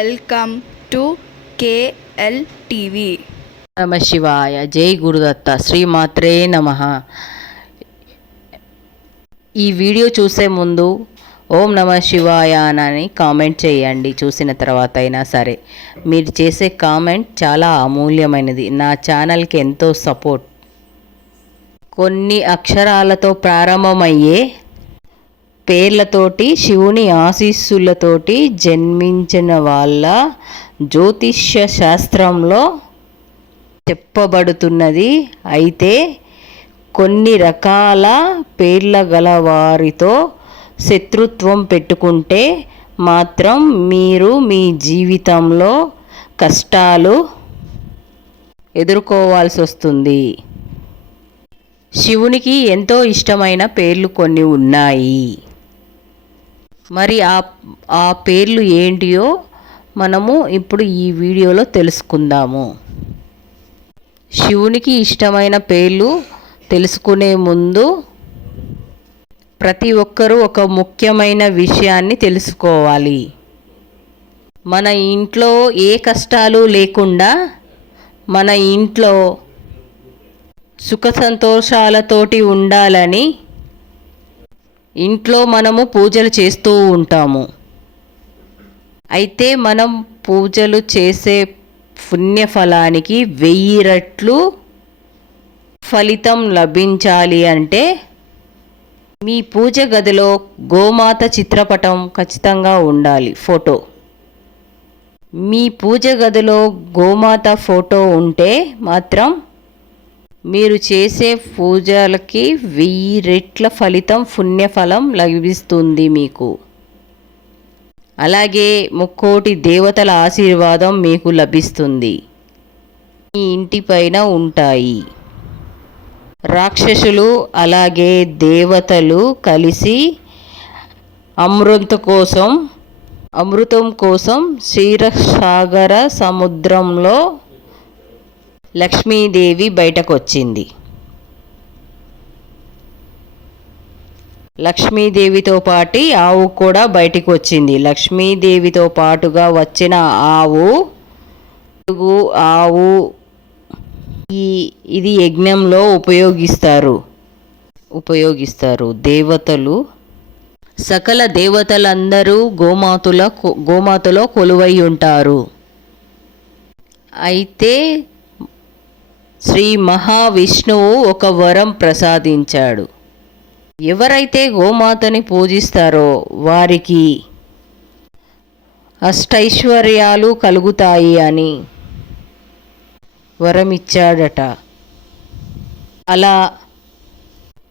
Welcome to KL TV. నమ శివాయ. జై గురుదత్త. శ్రీమాత్రే నమ. ఈ వీడియో చూసే ముందు ఓం నమ శివాయ అని కామెంట్ చేయండి. చూసిన తర్వాత అయినా సరే మీరు చేసే కామెంట్ చాలా అమూల్యమైనది. నా ఛానల్కి ఎంతో సపోర్ట్. కొన్ని అక్షరాలతో ప్రారంభమయ్యే పేర్లతోటి శివుని ఆశీస్సులతోటి జన్మించిన వాళ్ళ జ్యోతిష్య శాస్త్రంలో చెప్పబడుతున్నది. అయితే కొన్ని రకాల పేర్ల గల వారితో శత్రుత్వం పెట్టుకుంటే మాత్రం మీరు మీ జీవితంలో కష్టాలు ఎదుర్కోవాల్సి వస్తుంది. శివునికి ఎంతో ఇష్టమైన పేర్లు కొన్ని ఉన్నాయి. మరి ఆ ఆ పేర్లు ఏంటియో మనము ఇప్పుడు ఈ వీడియోలో తెలుసుకుందాము. శివునికి ఇష్టమైన పేర్లు తెలుసుకునే ముందు ప్రతి ఒక్కరూ ఒక ముఖ్యమైన విషయాన్ని తెలుసుకోవాలి. మన ఇంట్లో ఏ కష్టాలు లేకుండా మన ఇంట్లో సుఖ సంతోషాలతోటి ఉండాలని ఇంట్లో మనము పూజలు చేస్తూ ఉంటాము. అయితే మనం పూజలు చేసే పుణ్యఫలానికి వెయ్యి రెట్లు ఫలితం లభించాలి అంటే మీ పూజ గదిలో గోమాత చిత్రపటం ఖచ్చితంగా ఉండాలి ఫోటో. మీ పూజ గదిలో గోమాత ఫోటో ఉంటే మాత్రం మీరు చేసే పూజలకి వెయ్యి రెట్ల ఫలితం పుణ్యఫలం లభిస్తుంది మీకు. అలాగే ముక్కోటి దేవతల ఆశీర్వాదం మీకు లభిస్తుంది. మీ ఇంటిపైన ఉంటాయి. రాక్షసులు అలాగే దేవతలు కలిసి అమృత కోసం అమృతం కోసం క్షీరసాగర సముద్రంలో లక్ష్మీదేవి బయటకు వచ్చింది లక్ష్మీదేవితో పాటి ఆవు కూడా బయటికి వచ్చింది లక్ష్మీదేవితో పాటుగా వచ్చిన ఆవు ఆవు ఈ ఇది యజ్ఞంలో ఉపయోగిస్తారు. ఉపయోగిస్తారు. దేవతలు సకల దేవతలందరూ గోమాతుల గోమాతలో కొలువై ఉంటారు. అయితే శ్రీ మహావిష్ణువు ఒక వరం ప్రసాదించాడు. ఎవరైతే గోమాతని పూజిస్తారో వారికి అష్టైశ్వర్యాలు కలుగుతాయి అని వరం ఇచ్చాడట అలా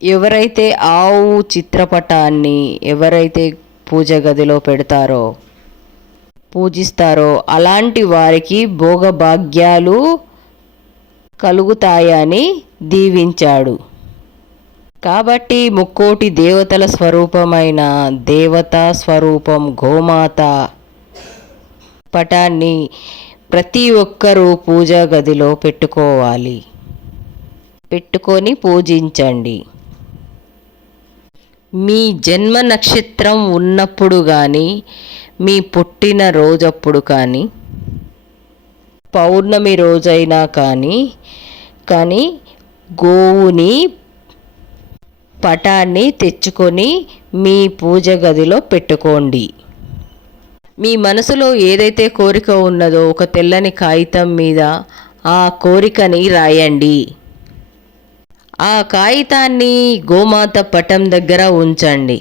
ఎవరైతే ఆవు చిత్రపటాన్ని ఎవరైతే పూజ గదిలో పెడతారో పూజిస్తారో అలాంటి వారికి భోగభాగ్యాలు కలుగుతాయని దీవించాడు. కాబట్టి ముక్కోటి దేవతల స్వరూపమైన దేవతా స్వరూపం గోమాత పటాన్ని ప్రతి ఒక్కరూ పూజా గదిలో పెట్టుకోవాలి. పెట్టుకొని పూజించండి. మీ జన్మ నక్షత్రం ఉన్నప్పుడు కానీ మీ పుట్టిన రోజప్పుడు కానీ పౌర్ణమి రోజైనా కానీ కానీ గోవుని పటాన్ని తెచ్చుకొని మీ పూజ గదిలో పెట్టుకోండి. మీ మనసులో ఏదైతే కోరిక ఉన్నదో ఒక తెల్లని కాగితం మీద ఆ కోరికని రాయండి. ఆ కాగితాన్ని గోమాత పటం దగ్గర ఉంచండి.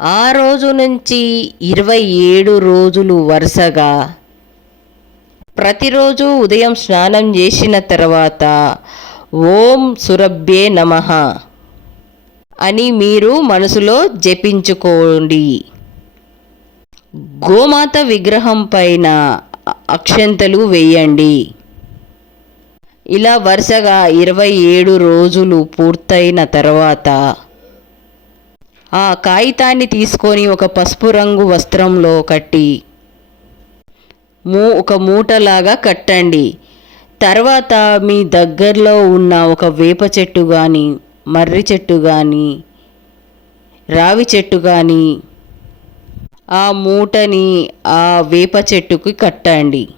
ఆ రోజు నుంచి ఇరవై ఏడు రోజులు వరుసగా ప్రతిరోజు ఉదయం స్నానం చేసిన తర్వాత ఓం సురభ్యే నమః అని మీరు మనసులో జపించుకోండి. గోమాత విగ్రహం పైన అక్షంతలు వేయండి. ఇలా వరుసగా ఇరవై ఏడు రోజులు పూర్తయిన తర్వాత ఆ కాగితాన్ని తీసుకొని ఒక పసుపు రంగు వస్త్రంలో కట్టి మూ ఒక మూటలాగా కట్టండి. తర్వాత మీ దగ్గరలో ఉన్న ఒక వేప చెట్టు కానీ మర్రి చెట్టు కానీ రావి చెట్టు కానీ ఆ మూటని ఆ వేప చెట్టుకి కట్టండి.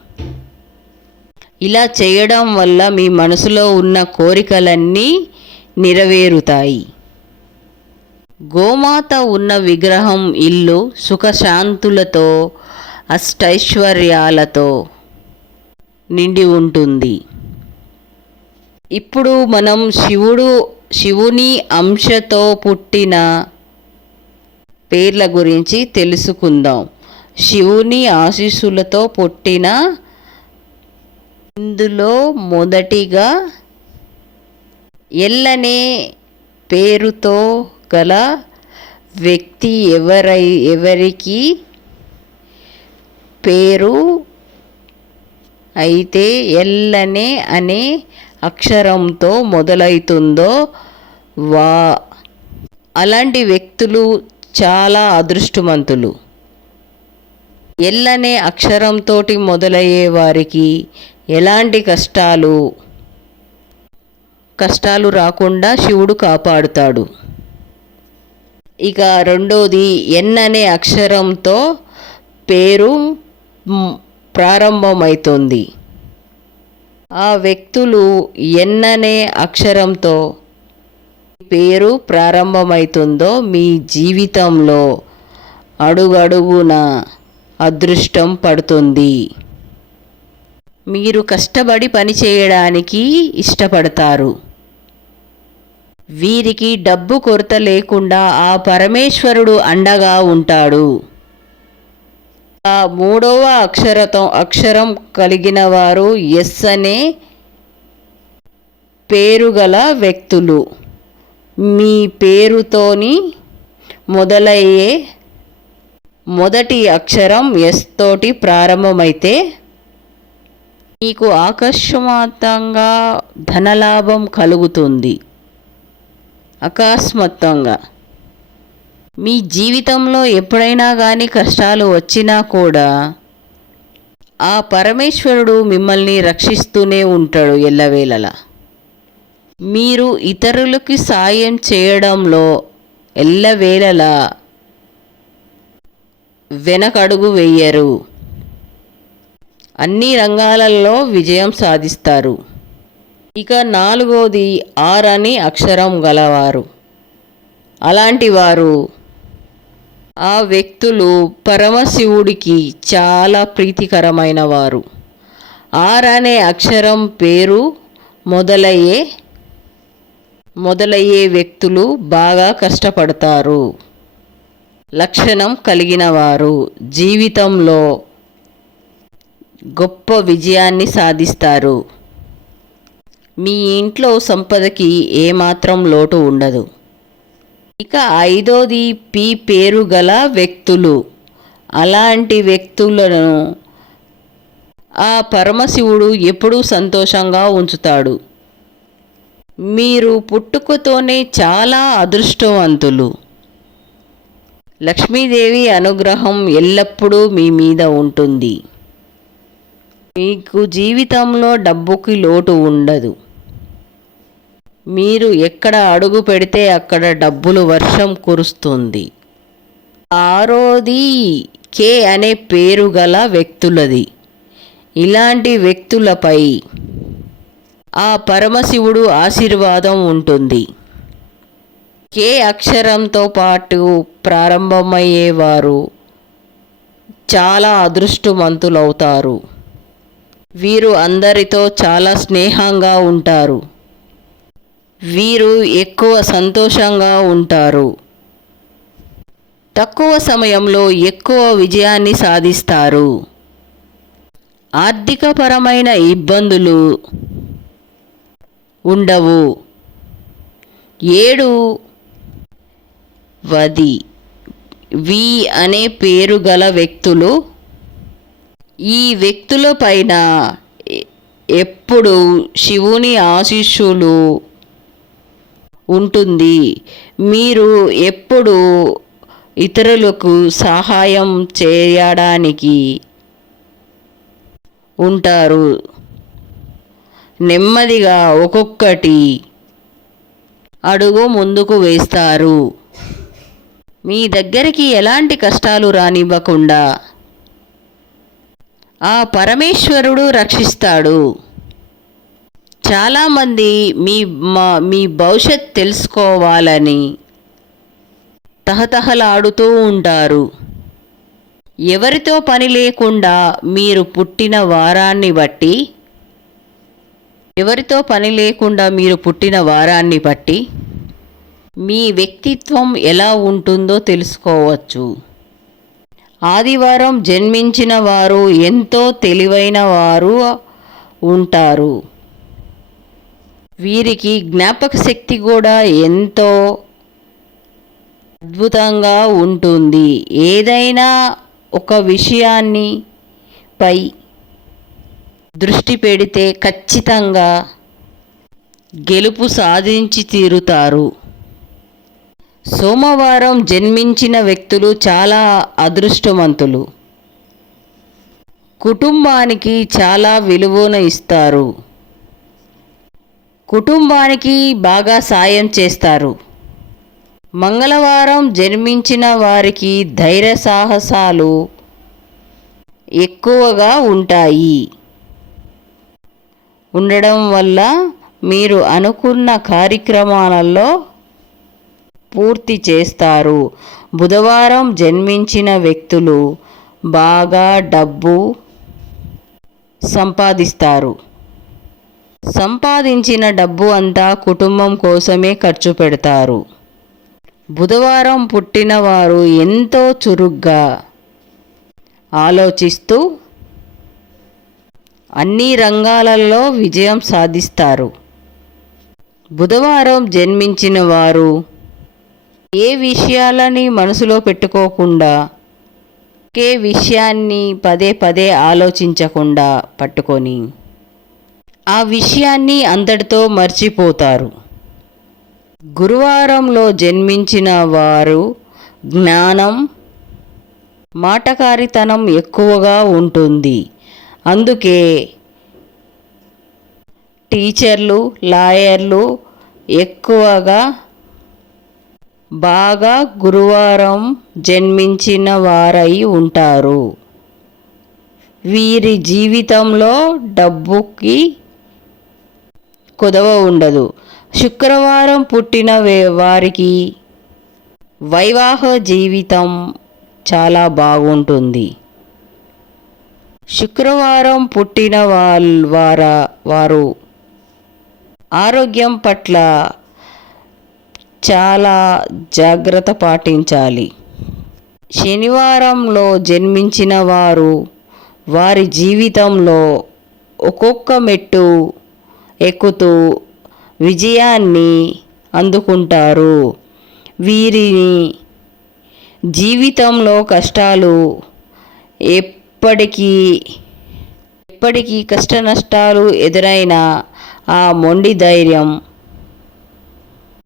ఇలా చేయడం వల్ల మీ మనసులో ఉన్న కోరికలన్నీ నెరవేరుతాయి. గోమాత ఉన్న విగ్రహం ఇల్లు సుఖశాంతులతో అష్టైశ్వర్యాలతో నిండి ఉంటుంది. ఇప్పుడు మనం శివుడు శివుని అంశతో పుట్టిన పేర్ల గురించి తెలుసుకుందాం. శివుని ఆశీస్సులతో పుట్టిన ఇందులో మొదటిగా ఎల్లనే పేరుతో గల వ్యక్తి ఎవరై ఎవరికి పేరు అయితే ఎల్లనే అనే అక్షరంతో మొదలవుతుందో వా. అలాంటి వ్యక్తులు చాలా అదృష్టవంతులు. ఎల్లనే అక్షరంతో మొదలయ్యే వారికి ఎలాంటి కష్టాలు? కష్టాలు రాకుండా శివుడు కాపాడుతాడు. ఇక రెండోది ఎన్ అనే అక్షరంతో పేరు ప్రారంభమవుతుంది ఆ వ్యక్తులు ఎన్ననే అక్షరంతో పేరు ప్రారంభమవుతుందో మీ జీవితంలో అడుగడుగున అదృష్టం పడుతుంది. మీరు కష్టపడి పని చేయడానికి ఇష్టపడతారు. వీరికి డబ్బు కొరత లేకుండా ఆ పరమేశ్వరుడు అండగా ఉంటాడు. ఆ మూడవ అక్షరతం అక్షరం కలిగిన వారు ఎస్ అనే పేరు గల వ్యక్తులు. మీ పేరుతోని మొదలయ్యే మొదటి అక్షరం ఎస్ తోటి ప్రారంభమైతే మీకు ఆకస్మాత్తంగా ధనలాభం కలుగుతుంది. అకస్మాత్తంగా. మీ జీవితంలో ఎప్పుడైనా కానీ కష్టాలు వచ్చినా కూడా ఆ పరమేశ్వరుడు మిమ్మల్ని రక్షిస్తూనే ఉంటాడు ఎల్లవేళలా. మీరు ఇతరులకి సాయం చేయడంలో ఎల్లవేళలా వెనకడుగు వేయరు. అన్ని రంగాలలో విజయం సాధిస్తారు. ఇక నాలుగోది ఆర్ అని అక్షరం గలవారు. అలాంటి వారు ఆ వ్యక్తులు పరమశివుడికి చాలా ప్రీతికరమైన వారు ఆర్ అనే అక్షరం పేరు మొదలయ్యే మొదలయ్యే వ్యక్తులు బాగా కష్టపడతారు. లక్షణం కలిగిన వారు జీవితంలో గొప్ప విజయాన్ని సాధిస్తారు. మీ ఇంట్లో సంపదకి ఏమాత్రం లోటు ఉండదు. ఇక ఐదోది పి పేరు గల వ్యక్తులు. అలాంటి వ్యక్తులను ఆ పరమశివుడు ఎప్పుడూ సంతోషంగా ఉంచుతాడు. మీరు పుట్టుకతోనే చాలా అదృష్టవంతులు. లక్ష్మీదేవి అనుగ్రహం ఎల్లప్పుడూ మీ మీద ఉంటుంది. మీకు జీవితంలో డబ్బుకి లోటు ఉండదు. మీరు ఎక్కడ అడుగు పెడితే అక్కడ డబ్బులు వర్షం కురుస్తుంది. ఆరోది కే అనే పేరు గల వ్యక్తులది. ఇలాంటి వ్యక్తులపై ఆ పరమశివుడు ఆశీర్వాదం ఉంటుంది. కే అక్షరంతో పాటు ప్రారంభమయ్యేవారు చాలా అదృష్టవంతులవుతారు. వీరు అందరితో చాలా స్నేహంగా ఉంటారు. వీరు ఎక్కువ సంతోషంగా ఉంటారు. తక్కువ సమయంలో ఎక్కువ విజయాన్ని సాధిస్తారు. ఆర్థికపరమైన ఇబ్బందులు ఉండవు. ఏడు వది. వి అనే పేరు గల వ్యక్తులు ఈ వ్యక్తుల పైన ఎప్పుడు శివుని ఆశీస్సులు ఉంటుంది. మీరు ఎప్పుడు ఇతరులకు సహాయం చేయడానికి ఉంటారు. నెమ్మదిగా ఒక్కొక్కటి అడుగు ముందుకు వేస్తారు. మీ దగ్గరికి ఎలాంటి కష్టాలు రానివ్వకుండా ఆ పరమేశ్వరుడు రక్షిస్తాడు. చాలామంది మీ మా మీ భవిష్యత్ తెలుసుకోవాలని తహతహలాడుతూ ఉంటారు. ఎవరితో పని లేకుండా మీరు పుట్టిన వారాన్ని బట్టి ఎవరితో పని లేకుండా మీరు పుట్టిన వారాన్ని బట్టి మీ వ్యక్తిత్వం ఎలా ఉంటుందో తెలుసుకోవచ్చు. ఆదివారం జన్మించిన వారు ఎంతో తెలివైన వారు ఉంటారు. వీరికి జ్ఞాపక శక్తి కూడా ఎంతో అద్భుతంగా ఉంటుంది. ఏదైనా ఒక విషయాన్ని పై దృష్టి పెడితే ఖచ్చితంగా గెలుపు సాధించి తీరుతారు. సోమవారం జన్మించిన వ్యక్తులు చాలా అదృష్టవంతులు. కుటుంబానికి చాలా విలువను ఇస్తారు. కుటుంబానికి బాగా సాయం చేస్తారు. మంగళవారం జన్మించిన వారికి ధైర్య సాహసాలు ఎక్కువగా ఉంటాయి. ఉండడం వల్ల మీరు అనుకున్న కార్యక్రమాలలో పూర్తి చేస్తారు. బుధవారం జన్మించిన వ్యక్తులు బాగా డబ్బు సంపాదిస్తారు. సంపాదించిన డబ్బు అంతా కుటుంబం కోసమే ఖర్చు పెడతారు. బుధవారం పుట్టినవారు ఎంతో చురుగ్గా ఆలోచిస్తూ అన్ని రంగాలలో విజయం సాధిస్తారు. బుధవారం జన్మించిన వారు ఏ విషయాలని మనసులో పెట్టుకోకుండా ఒకే విషయాన్ని పదే పదే ఆలోచించకుండా పట్టుకొని ఆ విషయాన్ని అంతటితో మర్చిపోతారు. గురువారంలో జన్మించిన వారు జ్ఞానం మాటకారితనం ఎక్కువగా ఉంటుంది. అందుకే టీచర్లు లాయర్లు ఎక్కువగా బాగా గురువారం జన్మించిన వారై ఉంటారు. వీరి జీవితంలో డబ్బుకి కుదవ ఉండదు. శుక్రవారం పుట్టిన వారికి వైవాహ జీవితం చాలా బాగుంటుంది. శుక్రవారం పుట్టిన వాళ్ళ వార వారు ఆరోగ్యం పట్ల చాలా జాగ్రత్త పాటించాలి. శనివారంలో జన్మించిన వారు వారి జీవితంలో ఒక్కొక్క మెట్టు ఎక్కుతూ విజయాన్ని అందుకుంటారు. వీరిని జీవితంలో కష్టాలు ఎప్పటికీ ఎప్పటికీ కష్ట నష్టాలు ఎదురైనా ఆ మొండి ధైర్యం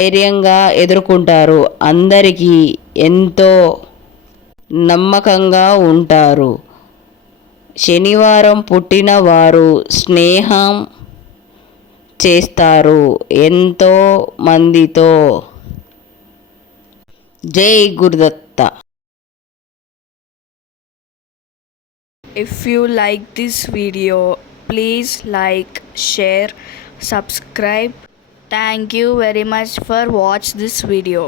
ధైర్యంగా ఎదుర్కొంటారు. అందరికీ ఎంతో నమ్మకంగా ఉంటారు. శనివారం పుట్టిన వారు స్నేహం చేస్తారు. ఎంతో మందితో. జై Gurudatta. If you like this video please like share subscribe thank you very much for watch this video